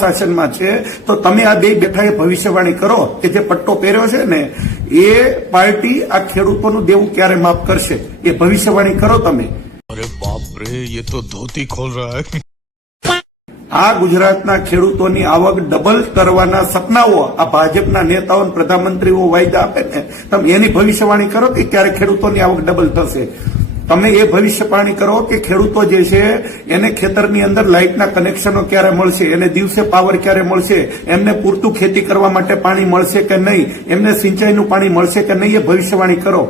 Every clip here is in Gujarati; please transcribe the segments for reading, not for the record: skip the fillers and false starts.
શાસનમાં છે તો તમે આ બે બેઠાએ ભવિષ્યવાણી કરો કે જે પટ્ટો પહેર્યો છે ને એ પાર્ટી આ ખેડૂતોનું દેવું ક્યારે માફ કરશે એ ભવિષ્યવાણી કરો તમે. અરે બાપ રે, ये तो धोती खोल रहा है. આ ગુજરાતના ખેડૂતોની આવક ડબલ કરવાના સપનાઓ આ ભાજપના નેતાઓ અને પ્રધાનમંત્રીઓ વાયદા આપે ને તમે એની ભવિષ્યવાણી કરો કે ક્યારે ખેડૂતોની આવક ડબલ થશે. તમે એ ભવિષ્યવાણી કરો કે ખેડૂતો જે છે એને ખેતરની અંદર લાઇટના કનેક્શનો ક્યારે મળશે, એને દિવસે પાવર ક્યારે મળશે, એમને પૂરતું ખેતી કરવા માટે પાણી મળશે કે નહીં, એમને સિંચાઈનું પાણી મળશે કે નહીં, એ ભવિષ્યવાણી કરો.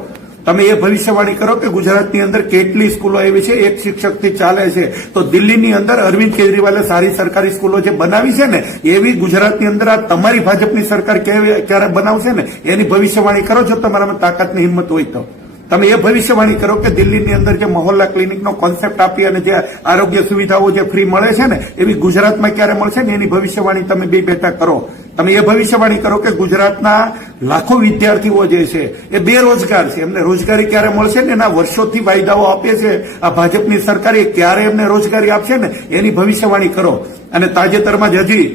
તમે એ ભવિષ્યવાણી કરો કે ગુજરાતની અંદર કેટલી સ્કૂલો એવી છે એક શિક્ષકથી ચાલે છે તો દિલ્હીની અંદર અરવિંદ કેજરીવાલે સારી સરકારી સ્કૂલો જે બનાવી છે ને એવી ગુજરાતની અંદર આ તમારી ભાજપની સરકાર ક્યારે બનાવશે ને એની ભવિષ્યવાણી કરો છો તમારામાં તાકાતની હિંમત હોય તો. તમે એ ભવિષ્યવાણી કરો કે દિલ્હીની અંદર જે મહોલ્લા ક્લિનિકનો કોન્સેપ્ટ આપી અને જે આરોગ્ય સુવિધાઓ જે ફ્રી મળે છે ને એવી ગુજરાતમાં ક્યારે મળશે ને એની ભવિષ્યવાણી તમે બે બેઠા કરો. તમે એ ભવિષ્યવાણી કરો કે ગુજરાતના લાખો વિદ્યાર્થીઓ જે છે એ બેરોજગાર છે, એમને રોજગારી ક્યારે મળશે ને એના વર્ષોથી વાયદાઓ આપે છે આ ભાજપની સરકાર, એ ક્યારે એમને રોજગારી આપશે ને એની ભવિષ્યવાણી કરો. અને તાજેતરમાં જ હજી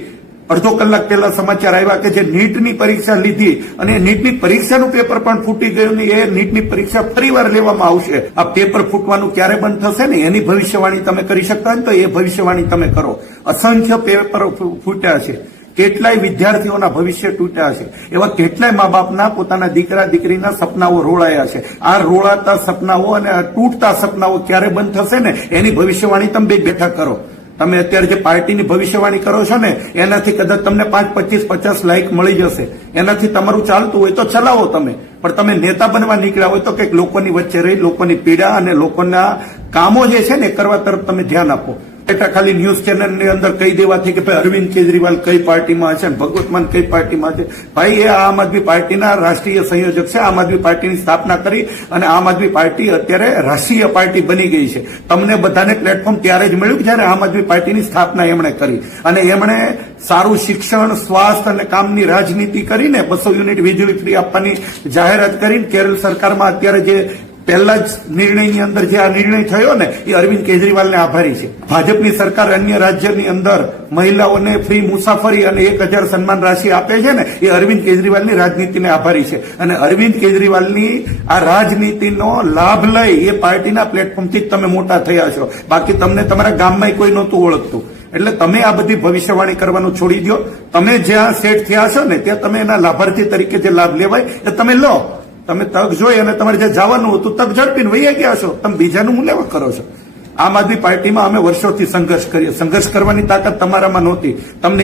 અડધો કલાક પહેલા સમાચાર આવ્યા કે જે નીટની પરીક્ષા લીધી અને નીટની પરીક્ષાનું પેપર પણ ફૂટી ગયું ને એ નીટની પરીક્ષા ફરીવાર લેવામાં આવશે. આ પેપર ફૂટવાનું ક્યારે બંધ થશે ને એની ભવિષ્યવાણી તમે કરી શકતા ને તો એ ભવિષ્યવાણી તમે કરો. અસંખ્ય પેપર ફૂટ્યા છે, કેટલાય વિદ્યાર્થીઓના ભવિષ્ય તૂટ્યા છે, એવા કેટલાય મા બાપના પોતાના દીકરા દીકરીના સપનાઓ રોળાયા છે. આ રોળાતા સપનાઓ અને આ તૂટતા સપનાઓ ક્યારે બંધ થશે ને એની ભવિષ્યવાણી તમે બે બેઠા કરો. તમે અત્યારે જે પાર્ટીની ભવિષ્યવાણી કરો છો ને એનાથી કદાચ તમને 5, 25, 50 લાઇક મળી જશે, એનાથી તમારું ચાલતું હોય તો ચલાવો તમે. પણ તમે નેતા બનવા નીકળ્યા હોય તો કંઈક લોકોની વચ્ચે રહી લોકોની પીડા અને લોકોના કામો જે છે ને કરવા તરફ તમે ધ્યાન આપો. એટલે ખાલી ન્યૂઝ ચેનલની અંદર કહી દેવાથી કે ભાઈ અરવિંદ કેજરીવાલ કઈ પાર્ટીમાં છે અને ભગવત માન કઈ પાર્ટીમાં છે. ભાઈ એ આમ આદમી પાર્ટીના રાષ્ટ્રીય સંયોજક છે. આમ આદમી પાર્ટીની સ્થાપના કરી અને આમ આદમી પાર્ટી અત્યારે રાષ્ટ્રીય પાર્ટી બની ગઈ છે. તમને બધાને પ્લેટફોર્મ ત્યારે જ મળ્યું જ્યારે આમ આદમી પાર્ટીની સ્થાપના એમણે કરી અને એમણે સારું શિક્ષણ, સ્વાસ્થ્ય અને કામની રાજનીતિ કરીને 200 યુનિટ વીજળી ફ્રી આપવાની જાહેરાત કરીને કેરળ સરકારમાં અત્યારે જે પહેલા જ નિર્ણયની અંદર જે આ નિર્ણય થયો ને એ અરવિંદ કેજરીવાલને આભારી છે. ભાજપની સરકાર અન્ય રાજ્યની અંદર મહિલાઓને ફ્રી મુસાફરી અને 1000 સન્માન રાશિ આપે છે ને એ અરવિંદ કેજરીવાલની રાજનીતિને આભારી છે. અને અરવિંદ કેજરીવાલની આ રાજનીતિનો લાભ લઈ એ પાર્ટીના પ્લેટફોર્મથી જ તમે મોટા થયા છો, બાકી તમને તમારા ગામમાં કોઈ નહોતું ઓળખતું. એટલે તમે આ બધી ભવિષ્યવાણી કરવાનું છોડી દો. તમે જ્યાં સેટ થયા છો ને ત્યાં તમે એના લાભાર્થી તરીકે જે લાભ લેવાય એ તમે લો. તમે તક જોઈ અને તમારે જે જવાનું હતું તક ઝડપીને વહી ગયા છો, તમે બીજાનું મૂલ્યાંકન કરો છો. આમ આદમી પાર્ટીમાં અમે વર્ષોથી સંઘર્ષ કરીએ, સંઘર્ષ કરવાની તાકાત તમારામાં નહોતી. તમને